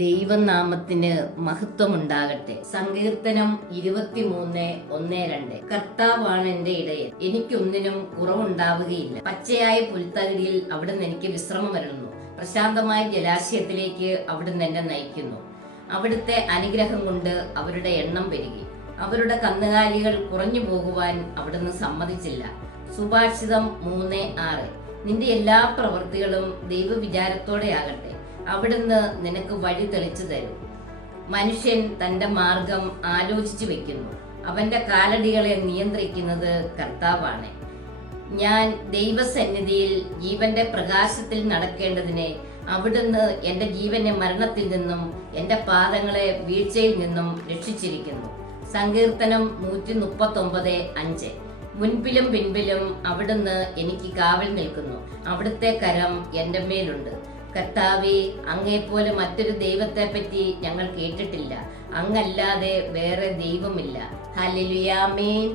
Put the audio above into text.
ദൈവനാമത്തിന് മഹത്വമുണ്ടാകട്ടെ. സങ്കീർത്തനം 23:1-2. കർത്താവാണ് എന്റെ ഇടയൻ, എനിക്കൊന്നിനും കുറവുണ്ടാവുകയില്ല. പച്ചയായ പുൽത്തകിടിയിൽ അവിടുന്ന് എനിക്ക് വിശ്രമം വരുന്നു. പ്രശാന്തമായ ജലാശയത്തിലേക്ക് അവിടുന്ന് എന്നെ നയിക്കുന്നു. അവിടുത്തെ അനുഗ്രഹം കൊണ്ട് അവരുടെ എണ്ണം പെരുകി. അവരുടെ കന്നുകാലികൾ കുറഞ്ഞു പോകുവാൻ അവിടുന്ന് സമ്മതിച്ചില്ല. സുഭാഷിതം 3:6. നിന്റെ എല്ലാ പ്രവൃത്തികളും ദൈവവിചാരത്തോടെയാകട്ടെ. അവിടുന്ന് നിനക്ക് വഴി തെളിച്ചു തരും. മനുഷ്യൻ തന്റെ മാർഗം ആലോചിച്ചു വെക്കുന്നു, അവന്റെ കാലടികളെ നിയന്ത്രിക്കുന്നത് കർത്താവാണ്. ഞാൻ ദൈവസന്നിധിയിൽ ജീവന്റെ പ്രകാശത്തിൽ നടക്കേണ്ടതിനെ അവിടുന്ന് എന്റെ ജീവനെ മരണത്തിൽ നിന്നും എന്റെ പാദങ്ങളെ വീഴ്ചയിൽ നിന്നും രക്ഷിച്ചിരിക്കുന്നു. സങ്കീർത്തനം 139:5. മുൻപിലും പിൻപിലും അവിടുന്ന് എനിക്ക് കാവൽ നിൽക്കുന്നു. അവിടുത്തെ കരം എന്റെ മേലുണ്ട്. കർത്താവേ, അങ്ങേപ്പോലെ മറ്റൊരു ദൈവത്തെ പറ്റി ഞങ്ങൾ കേട്ടിട്ടില്ല. അങ്ങല്ലാതെ വേറെ ദൈവമില്ല. ഹല്ലേലൂയ, ആമേൻ.